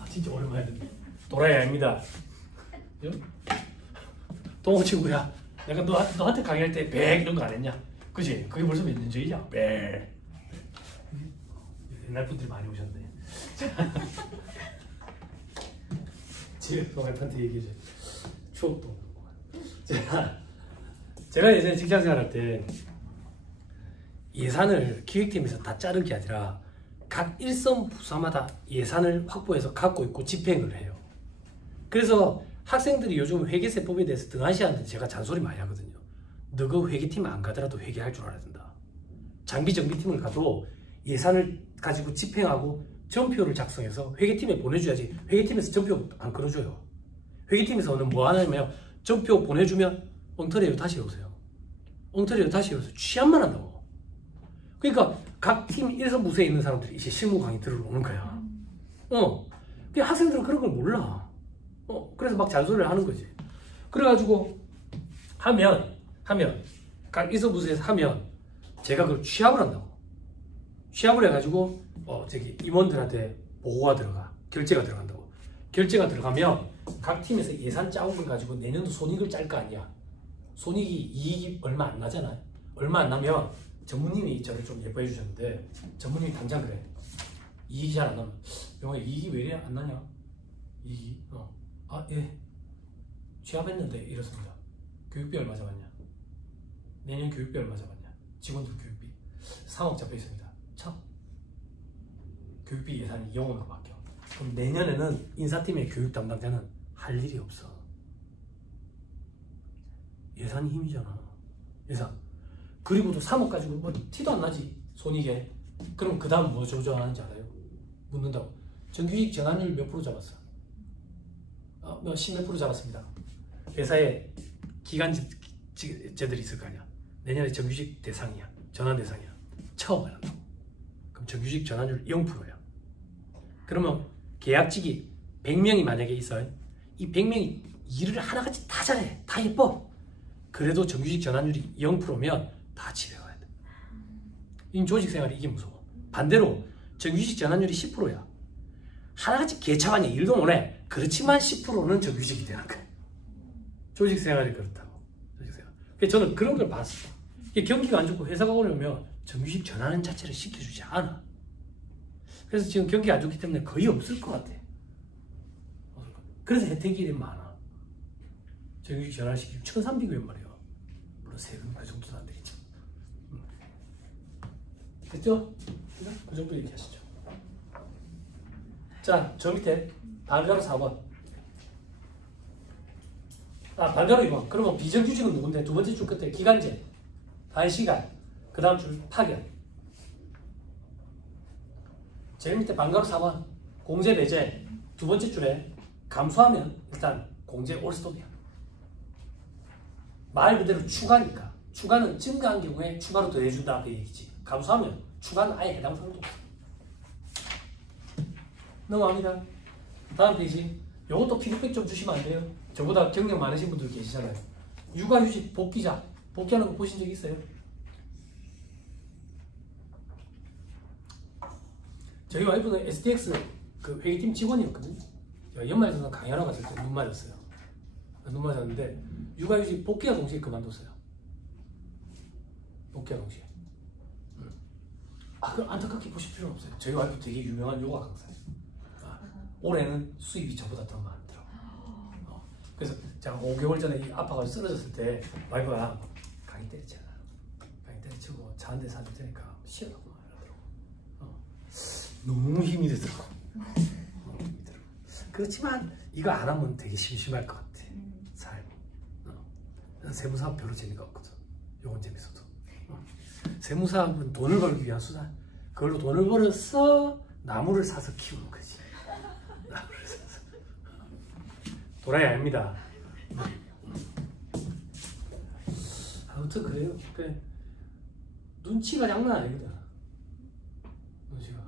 진짜 오랜만에 듣네. 도라이 아닙니다. 동호 친구야. 내가 너한테 강의할 때 100 이런 거 안 했냐? 그지? 그게 벌써 몇 년 전이냐? 100. 옛날 분들이 많이 오셨네. 지금 와이프한테 얘기해줘. 추억도. 제가 예전에 직장 생활할 때 예산을 기획팀에서 다 자른 게 아니라 각 일선 부서마다 예산을 확보해서 갖고 있고 집행을 해요. 그래서 학생들이 요즘 회계세법에 대해서 등한시하는데 제가 잔소리 많이 하거든요. 너 그 회계팀 안 가더라도 회계할 줄 알아야 된다. 장비 정비팀을 가도 예산을 가지고 집행하고 전표를 작성해서 회계팀에 보내줘야지. 회계팀에서 전표 안 끌어줘요. 회계팀에서는 뭐 하냐면 전표 보내주면 엉터리로 다시 오세요. 엉터리로 다시 오세요. 취합만 한다고. 그러니까 각 팀 일선 부서에 있는 사람들이 이제 실무 강의 들으러 오는 거야. 그 학생들은 그런 걸 몰라. 그래서 막 잔소리를 하는 거지. 그래가지고 하면 각 일선 부서에서 하면 제가 그걸 취합을 한다고. 취합을 해가지고 임원들한테 보고가 들어가. 결제가 들어간다고. 결제가 들어가면 각 팀에서 예산 짜온 걸 가지고 내년도 손익을 짤 거 아니야. 이익이 얼마 안 나잖아요. 얼마 안 나면 전무님이 저를 좀 예뻐해 주셨는데 전무님이 당장 그래. 이익이 잘 안 나면 영화 이익이 왜 이래 안 나냐? 이익이? 예. 취합했는데 이렇습니다. 교육비 얼마 잡았냐? 내년 교육비 얼마 잡았냐? 직원들 교육비 3억 잡혀 있습니다. 참. 교육비 예산이 2억으로 바뀌어. 그럼 내년에는 인사팀의 교육 담당자는 할 일이 없어. 예산이 힘이잖아. 예산. 그리고 또 3억 가지고 뭐 티도 안 나지. 손익에. 그럼 그 다음 뭐 조정하는지 알아요? 묻는다고. 정규직 전환율 몇 프로 잡았어? 몇 10몇 프로 잡았습니다. 회사에 기간제들이 있을 거 아니야. 내년에 정규직 대상이야. 전환 대상이야. 처음 해란다고. 그럼 정규직 전환율 0%야. 그러면 계약직이 100명이 만약에 있어요. 이 100명이 일을 하나같이 다 잘해. 다 예뻐. 그래도 정규직 전환율이 0%면 다 집에 가야 돼. 이 조직 생활이 이게 무서워. 반대로 정규직 전환율이 10%야. 하나같이 개차반이 일도 못해. 그렇지만 10%는 정규직이 되는 거야. 조직 생활이 그렇다고. 조직 생활. 그래서 저는 그런 걸 봤어. 경기가 안 좋고 회사가 어려우면 정규직 전환 자체를 시켜주지 않아. 그래서 지금 경기가 안 좋기 때문에 거의 없을 것 같아. 그래서 혜택이 많아. 정규직 전환시키면 1,300원 말이야. 물론 세금 그 정도도 안 되겠죠. 됐죠? 그 정도 얘기하시죠. 자, 저 밑에 반가로 4번. 반가로 2번. 그러면 비정규직은 누군데? 두 번째 줄 끝에 기간제, 단시간, 그 다음 줄 파견. 제일 밑에 반가로 4번. 공제 배제. 두 번째 줄에 감소하면 일단 공제 올스톱이야. 말 그대로 추가니까. 추가는 증가한 경우에 추가로 더해준다 그 얘기지. 감소하면 추가는 아예 해당 사항도 없어. 넘어갑니다. 다음 페이지. 요것도 피드백 좀 주시면 안 돼요? 저보다 경력 많으신 분들 계시잖아요. 육아휴직 복귀자. 복귀하는 거 보신 적 있어요? 저희 와이프는 STX 그 회계팀 직원이었거든요. 제가 연말정산 강연하러 갔을 때 눈 맞았어요. 눈 맞았는데 육아휴직 복귀와 동시에 그만뒀어요. 복귀와 동시에. 그럼 안타깝게 보실 필요는 없어요. 저희 와이프 되게 유명한 요가 강사예요. 올해는 수입이 저보다 더 많더라고요. 그래서 제가 5개월 전에 아파가지고 쓰러졌을 때 와이프가 강의 때리잖아. 강의 때리치고 차 한 대 사줄 테니까 쉬어라고 말하더라고. 너무 힘이 들더라고. 너무 힘이 들어. 그렇지만 이거 안 하면 되게 심심할 것 같아. 삶이. 세무사업 별로 재미가 없거든. 요건 재밌어도. 세무사업은 돈을 벌기 위한 수단. 그걸로 돈을 벌어서 나무를 사서 키우는 거지. 나무를 사서. 도라이 아닙니다. 아무튼 그래요. 눈치가 장난 아닙니다. 눈치가.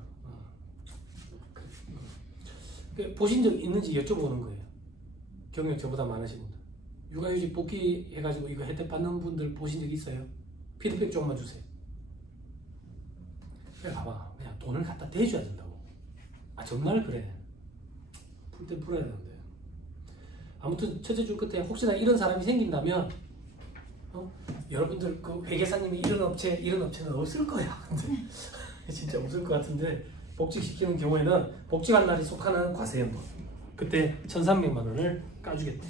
보신 적 있는지 여쭤보는 거예요. 경력 저보다 많으신 분들. 육아휴직 복귀해가지고 이거 혜택 받는 분들 보신 적 있어요? 피드백 조금만 주세요. 그래 봐봐. 그냥 돈을 갖다 대줘야 된다고. 정말 그래. 풀 때 풀어야 되는데. 아무튼 첫째 줄 끝에 혹시나 이런 사람이 생긴다면 여러분들 그 회계사님이 이런 업체는 없을 거야. 근데 진짜 없을 것 같은데 복직시키는 경우에는 복직한 날이 속하는 과세연분. 그때 1,300만 원을 까주겠대.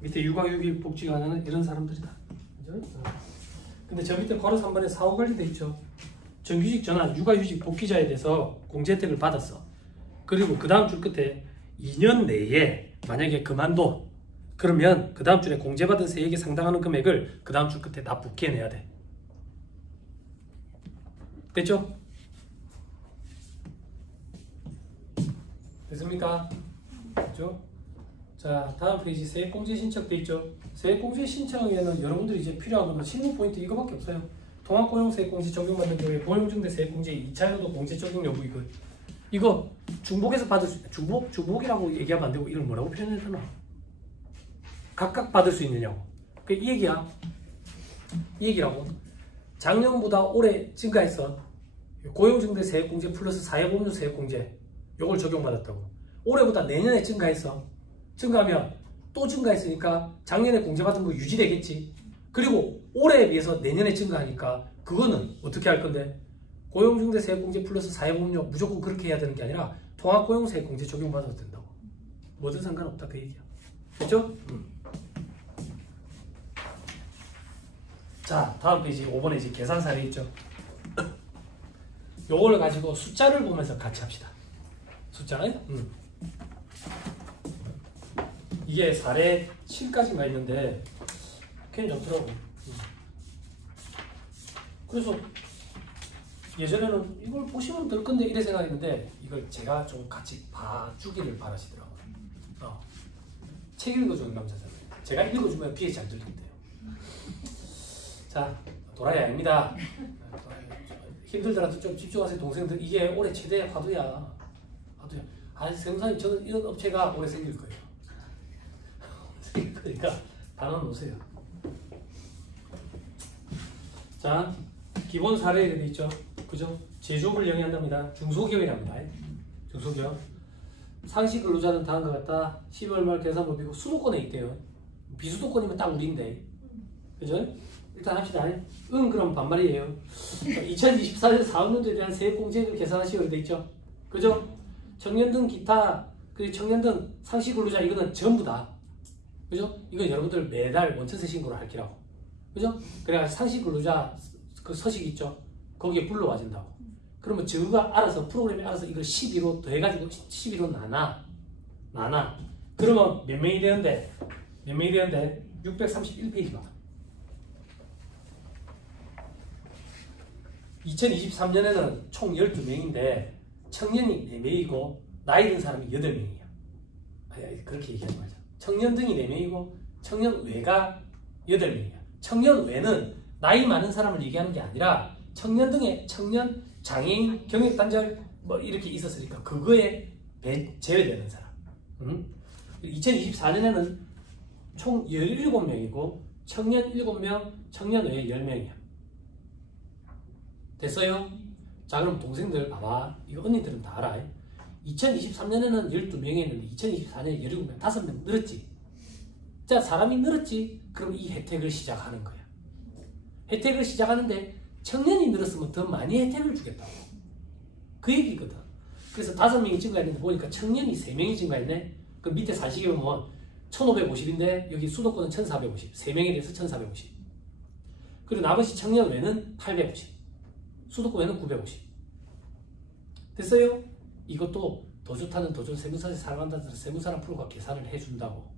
밑에 육아휴직 복직하는 이런 사람들이다. 그죠? 근데 저 밑에 괄호 3번에 사후관리 돼 있죠. 정규직 전환 육아휴직 복귀자에 대해서 공제 혜택을 받았어. 그리고 그 다음 줄 끝에 2년 내에 만약에 그만둬. 그러면 그 다음 줄에 공제받은 세액에 상당하는 금액을 그 다음 줄 끝에 납부해내야 돼. 됐죠? 됐습니까? 됐죠? 자, 다음 페이지 세액공제 신청 돼 있죠? 세액공제 신청에는 여러분들이 이제 필요한 건 실무 포인트 이거밖에 없어요. 통합고용세액공제 적용받는 경우에 고용중대 세액공제 2차에서도 공제 적용 여부 이거 중복해서 받을 수 있다. 중복이라고 얘기하면 안 되고 이걸 뭐라고 표현해야 되나? 각각 받을 수 있느냐고. 이 얘기야. 이 얘기라고. 작년보다 올해 증가했어. 고용중대 세액공제 플러스 사회보험료 세액공제 요걸 적용받았다고. 올해보다 내년에 증가했어. 증가하면 또 증가했으니까 작년에 공제받은 거 유지되겠지. 그리고 올해에 비해서 내년에 증가하니까 그거는 어떻게 할 건데? 고용중대 세액공제 플러스 사회보험료 무조건 그렇게 해야 되는 게 아니라 통합고용세액공제 적용받아도 된다고. 뭐든 상관없다 그 얘기야. 그렇죠? 자, 다음 페이지 5번에 이제 계산 사례 있죠. 요걸 가지고 숫자를 보면서 같이 합시다. 숫자는? 이게 사례 7까지가 있는데 괜찮더라고. 그래서 예전에는 이걸 보시면 될 건데 이래 생각했는데 이걸 제가 좀 같이 봐주기를 바라시더라고요. 책 읽어주는 남자잖아요. 제가 읽어주면 귀에 잘 들린대요. 자, 도라이 아닙니다. 힘들더라도 좀 집중하세요. 동생들. 이게 올해 최대 화두야. 세무사님 저는 이런 업체가 올해 생길 거예요. 그러니까 단어 놓으세요. 자, 기본 사례에 되어 있죠. 그죠? 제조업을 영위한답니다. 중소기업이랍니다. 중소기업. 상시 근로자는 다음과 같다. 12월 말 계산법이고 수도권에 있대요. 비수도권이면 딱 우리인데. 그죠? 일단 합시다. 그럼 반말이에요. 2024년 4학년도에 대한 세액공제액을 계산하시오. 되어 있죠. 그죠? 청년 등 기타, 그리고 청년 등 상시 근로자 이거는 전부 다. 그죠? 이건 여러분들 매달 원천세 신고를 할 기라고. 그죠? 그래야 상시 근로자 그 서식 있죠? 거기에 불러와 준다고. 그러면 저가 알아서 프로그램이 알아서 이걸 12로 더해가지고 12로 나눠. 그러면 몇 명이 되는데? 631페이지 봐. 2023년에는 총 12명인데 청년이 4명이고 나이 든 사람이 8명이야. 그렇게 얘기하는 거죠. 청년 등이 4명이고 청년 외가 8명이야. 청년 외는 나이 많은 사람을 얘기하는 게 아니라 청년 등의 청년, 장애인, 경력단절 뭐 이렇게 있었으니까 그거에 제외되는 사람. 2024년에는 총 17명이고 청년 7명, 청년 외 10명이야. 됐어요? 자, 그럼 동생들 봐봐. 이거 언니들은 다 알아. 2023년에는 12명이 있는데 2024년에 17명, 5명 늘었지. 자, 사람이 늘었지. 그럼 이 혜택을 시작하는 거야. 혜택을 시작하는데 청년이 늘었으면 더 많이 혜택을 주겠다고. 그 얘기거든. 그래서 5명이 증가했는데 보니까 청년이 3명이 증가했네. 그 밑에 사시게 보면 1550인데 여기 수도권은 1450. 3명에 대해서 1450. 그리고 나머지 청년 외는 850. 수도권 외는 950. 됐어요? 이것도 더 좋다는 더 좋은 세무사에 사랑한다는 세무사랑 프로가 계산을 해준다고.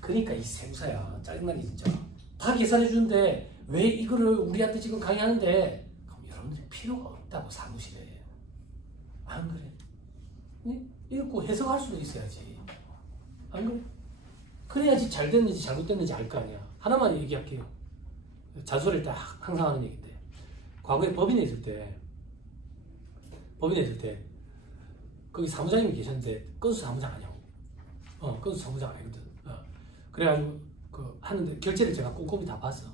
그러니까 이 세무사야 짜증나게 진짜. 다 계산해 주는데 왜 이거를 우리한테 지금 강의하는데 그럼 여러분들이 필요가 없다고 사무실에. 안 그래? 네? 읽고 해석할 수도 있어야지. 안 그래? 그래야지 잘 됐는지 잘못됐는지 알 거 아니야. 하나만 얘기할게요. 자수할 때 항상 하는 얘기인데 과거에 법인에 있을 때 거기 사무장님이 계셨는데 건수 사무장 아니냐고. 건수 사무장 아니거든. 그래가지고 그 하는데 결제를 제가 꼼꼼히 다 봤어.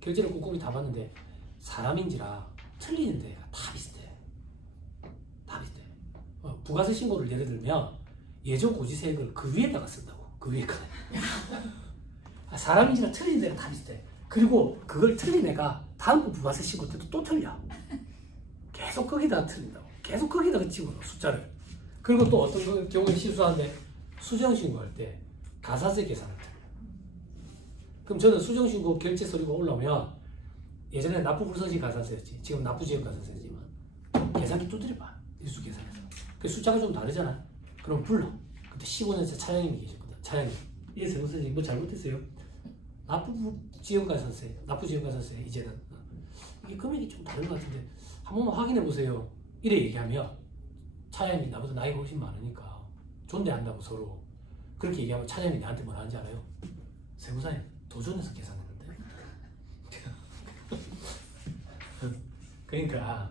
결제를 꼼꼼히 다 봤는데 사람인지라 틀리는 데가 다 비슷해. 다 비슷해. 부가세 신고를 예를 들면 예전 고지세액을 그 위에다가 쓴다고. 그 위에까지. 사람인지라 틀리는 데가 다 비슷해. 그리고 그걸 틀린 애가 다음 부가세 신고 때도 또 틀려. 계속 거기다가 틀린다고. 계속 거기다가 집어넣어 숫자를. 그리고 또 어떤 경우에 실수하는데 수정신고할 때 가사세 계산을 틀려. 그럼 저는 수정신고 결제 서류가 올라오면 예전에 납부불서지 가사세였지. 지금 납부지역 가사세지만 계산기 두드려봐. 일수 계산해서. 그 숫자가 좀 다르잖아. 그럼 불러. 그때 15년째 차장님이 계셨거든. 차장님. 예, 세무사님 뭐 잘못했어요? 납부지역 가사세, 납부지역 가사세 이제는 이게 금액이 좀 다른 것 같은데 한 번만 확인해 보세요. 이래 얘기하면 차장님이 나보다 나이가 훨씬 많으니까 존대한다고 서로 그렇게 얘기하면 차장님이 나한테 뭐라 하는지 알아요? 세무사님 도전해서 계산했는데. 그러니까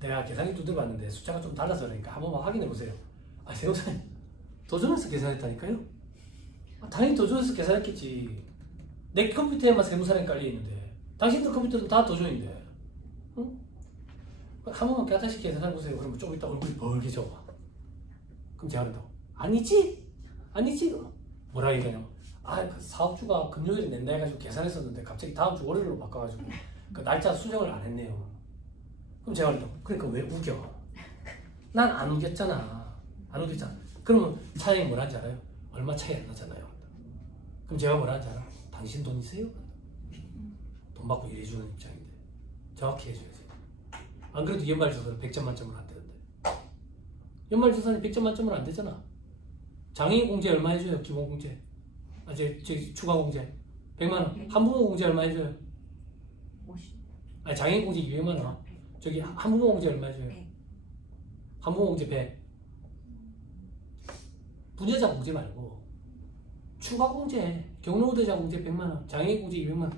내가 계산기 두드려봤는데 숫자가 좀 달라서 그러니까 한 번만 확인해 보세요. 아, 세무사님 도전해서 계산했다니까요? 당연히 도전해서 계산했겠지. 내 컴퓨터에만 세무사람이 깔려있는데 당신들 컴퓨터는 다 도전인데. 응? 한 번만 다시 계산해보세요. 그러면 좀 이따 얼굴이 벌개져. 그럼 제가 그런다고 아니지? 아니지? 뭐라 얘기하냐면 그 사업주가 금요일에 낸다 해가지고 계산했었는데 갑자기 다음 주 월요일로 바꿔가지고 그 날짜 수정을 안 했네요. 그럼 제가 그런다고 그러니까 왜 우겨? 난 안 우겼잖아. 안 우겼잖아. 그러면 차장이 뭐라는지 알아요? 얼마 차이 안 나잖아요. 그럼 제가 뭐라는지 알아? 당신 돈 있어요? 돈 받고 일해주는 입장인데 정확히 해줘야지. 안 그래도 연말조사는 100점 만점으로 안 되는데. 연말조사는 100점 만점으로 안 되잖아. 장애인공제 얼마 해줘요? 기본공제. 추가공제 100만원. 한부모공제 얼마 해줘요? 50. 장애인공제 200만원. 한부모공제 얼마 해줘요? 100. 한부모공제 100. 부녀자 공제 말고 추가공제, 경로우대자 공제 100만원, 장애인공제 200만원.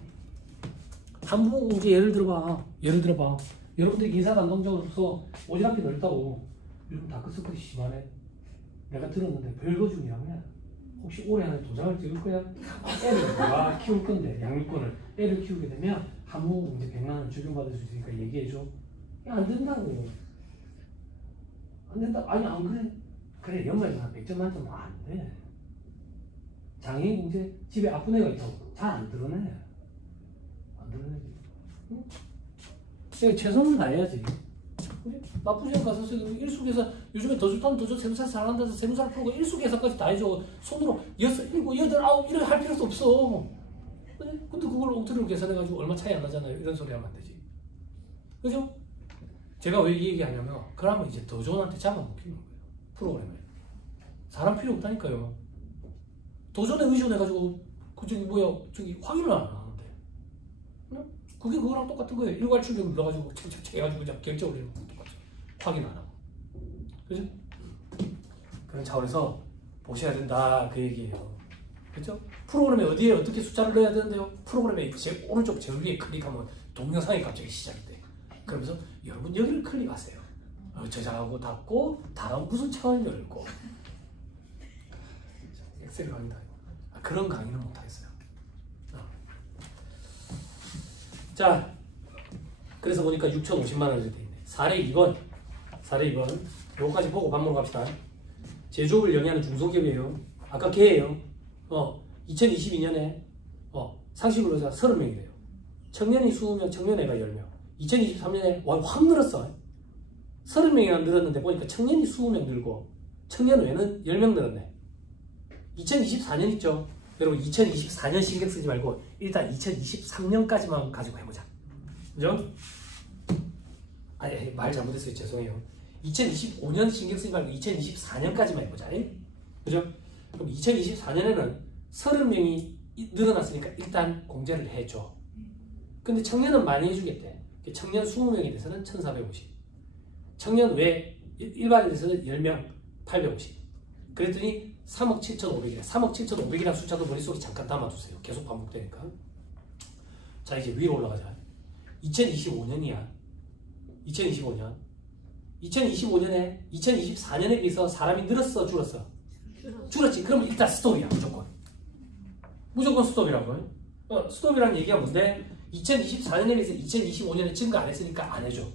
한부모공제 예를 들어봐. 여러분들 인사감독자로서 오지랖이 넓다고 요즘 다크서클이 심하네. 내가 들었는데 별거 중이라며. 혹시 올해 안에 도장을 찍을 거야? 애를 내가 키울 건데 양육권을 애를 키우게 되면 한부모공제 100만원 적용받을 수 있으니까 얘기해줘. 야, 안 된다고. 안 된다. 아니 안 그래. 그래 연말에 한 100점 만점은 안 돼. 장애인 공제 집에 아픈 애가 있다고 잘 안 드러내. 안 드러내. 응? 최선을 다해야지. 그래? 나쁘지 않고 가서 일수계산 요즘에 더 좋다면 더 좋 세무사 잘한다 해서 세무사 프로가 일수계산까지 다 해줘. 손으로 6, 7, 8, 9 이렇게 할 필요도 없어. 그래? 근데 그걸 엉터리로 계산해가지고 얼마 차이 안 나잖아요. 이런 소리 하면 안 되지. 그죠? 제가 왜 이 얘기하냐면 그러면 이제 더 좋은한테 잡아먹히는 거예요. 프로그램에. 사람 필요 없다니까요. 도전에 의존해가지고 확인을 안 하는데. 응? 그게 그거랑 똑같은 거예요. 일괄출력 눌러가지고 책책책 해가지고 그냥 결제 올리는 거 똑같죠. 확인 안 하고. 그죠? 그런 차원에서 보셔야 된다 그 얘기예요. 그죠? 프로그램에 어디에 어떻게 숫자를 넣어야 되는데요? 프로그램에 오른쪽 제일 위에 클릭하면 동영상이 갑자기 시작이 돼. 그러면서 여러분 여기를 클릭하세요. 저장하고 닫고 다음 무슨 차원을 열고. 엑셀 강의다. 그런 강의는 못하겠어요. 자, 그래서 보니까 6,050만 원이 돼 있네. 사례 2번. 사례 2번. 요거까지 보고 밥 먹으러 갑시다. 제조업을 영위하는 중소기업이에요. 아까 걔예요. 2022년에 상시 근로자 30명이래요. 청년이 20명, 청년애가 10명. 2023년에 확 늘었어. 30명이나 늘었는데 보니까 청년이 20명 늘고 청년외는 10명 늘었네. 2024년 있죠? 여러분 2024년 신경 쓰지 말고 일단 2023년까지만 가지고 해보자. 그죠? 아니 말 잘못했어요. 죄송해요. 2025년 신경 쓰지 말고 2024년까지만 해보자. 그죠? 그럼 2024년에는 30명이 늘어났으니까 일단 공제를 해줘. 근데 청년은 많이 해주겠대. 청년 20명에 대해서는 1450. 청년 외 일반에 대해서는 10명 850. 그랬더니 3억 7,500이래. 3억 7,500이라는 숫자도 머릿속에 잠깐 담아두세요. 계속 반복되니까. 자 이제 위로 올라가자. 2025년이야. 2025년. 2025년에 2024년에 비해서 사람이 늘었어 줄었어? 줄었지. 그럼 일단 스톱이야. 무조건. 무조건 스톱이라고요. 스톱이라는 얘기가 뭔데? 2024년에 비해서 2025년에 증가 안 했으니까 안 해줘.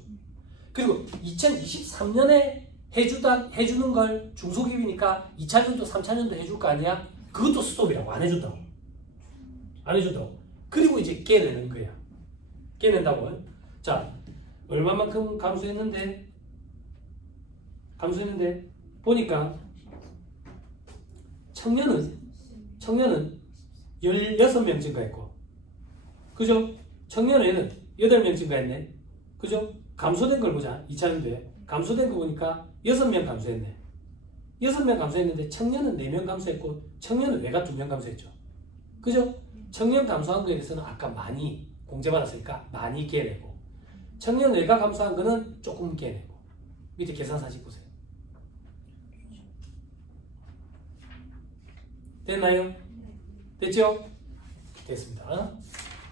그리고 2023년에 해주는 걸 중소기업이니까 2차년도 3차년도 해줄 거 아니야? 그것도 스톱이라고. 안 해준다고. 안 해준다고. 그리고 이제 깨내는 거야. 깨낸다고. 자 얼마만큼 감소했는데 보니까 청년은 16명 증가했고, 그죠? 청년에는 8명 증가했네. 그죠? 감소된 걸 보자. 2차년도에 감소된 거 보니까 6명 감소했네. 6명 감소했는데 청년은 4명 감소했고 청년은 외가 2명 감소했죠. 그죠? 청년 감소한 거에 대해서는 아까 많이 공제받았으니까 많이 깨내고, 청년 외가 감소한 거는 조금 깨내고. 밑에 계산사식 보세요. 됐나요? 됐죠? 됐습니다.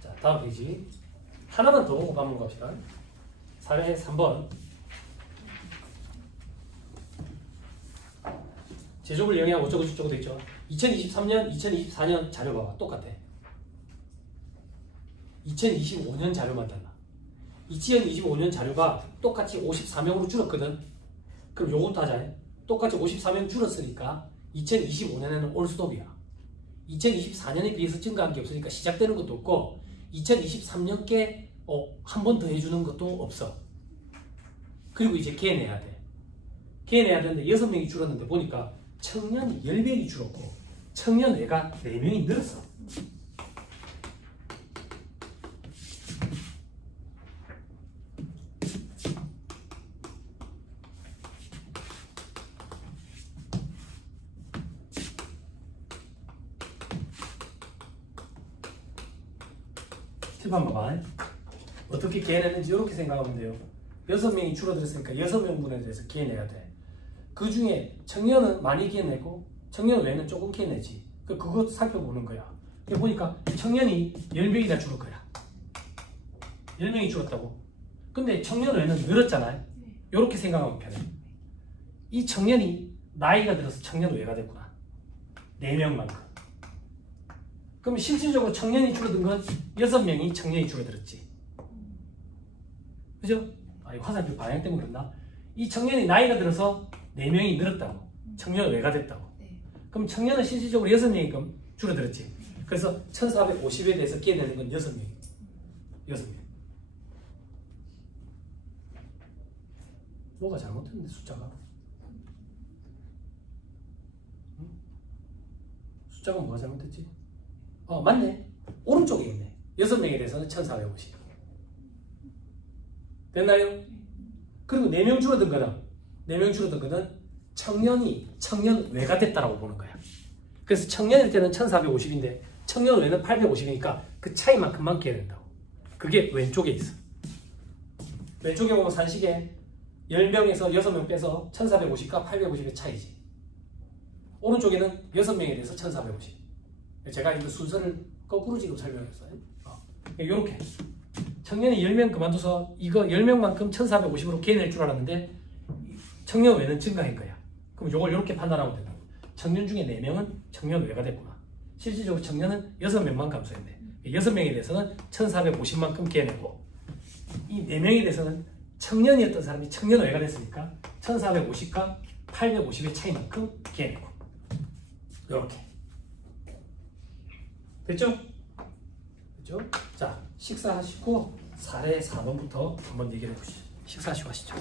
자 다음 페이지 하나만 더 보고 한번 갑시다. 사례 3번. 제조업을 영위하고 어쩌고저쩌고 돼 있죠. 2023년, 2024년 자료 봐봐. 똑같아. 2025년 자료만 달라. 2025년 자료가 똑같이 54명으로 줄었거든. 그럼 요것도 하자. 똑같이 54명 줄었으니까 2025년에는 올스톱이야. 2024년에 비해서 증가한 게 없으니까 시작되는 것도 없고 2023년께 한 번 더 해주는 것도 없어. 그리고 이제 개내야 돼. 개내야 되는데 6명이 줄었는데 보니까 청년이 10명이 줄었고 청년 외가 4명이 늘었어. 팁한 봐봐. 어떻게 개내는지 이렇게 생각하면 돼요. 6명이 줄어들었으니까 6명분에 대해서 개내야 돼. 그 중에 청년은 많이 개내고 청년 외에는 조금 개내지. 그것 살펴보는 거야. 보니까 청년이 10명이나 줄을 거야. 10명이 줄었다고. 근데 청년 외에는 늘었잖아요. 이렇게 생각하면 편해. 이 청년이 나이가 들어서 청년 외가 됐구나. 4명만큼. 그럼 실질적으로 청년이 줄어든 건 6명이 청년이 줄어들었지. 그죠? 이 화살표 방향 때문에 그런다. 이 청년이 나이가 들어서 4명이 늘었다고. 청년 외가 됐다고. 그럼 청년은 실질적으로 6명이 줄어들었지. 그래서 1450에 대해서 깨내는 건 6명. 6명. 뭐가 잘못했는데 숫자가? 응? 숫자가 뭐가 잘못했지? 맞네. 오른쪽에 있네. 6명에 대해서는 1450. 됐나요? 그리고 4명 줄어든 거는 청년 외가 됐다라고 보는 거야. 그래서 청년일 때는 1450인데 청년 외는 850이니까 그 차이만큼만 깨야 된다고. 그게 왼쪽에 있어. 왼쪽에 보면 산식에 10명에서 6명 빼서 1450과 850의 차이지. 오른쪽에는 6명에 대해서 1450. 제가 이 순서를 거꾸로 지금 설명했어요. 이렇게 청년이 10명 그만둬서 이거 10명만큼 1450으로 개낼 줄 알았는데 청년 외는 증가한 거야. 그럼 이걸 이렇게 판단하면 된다. 청년 중에 4명은 청년 외가 됐구나. 실질적으로 청년은 6명만 감소했네. 6명에 대해서는 1450만큼 개내고 이 4명에 대해서는 청년이었던 사람이 청년의회가 됐으니까 1450과 850의 차이만큼 기해내고 이렇게 됐죠? 됐죠? 자, 식사하시고 사례 4번부터 한번 얘기를 해보시죠. 식사하시고 하시죠.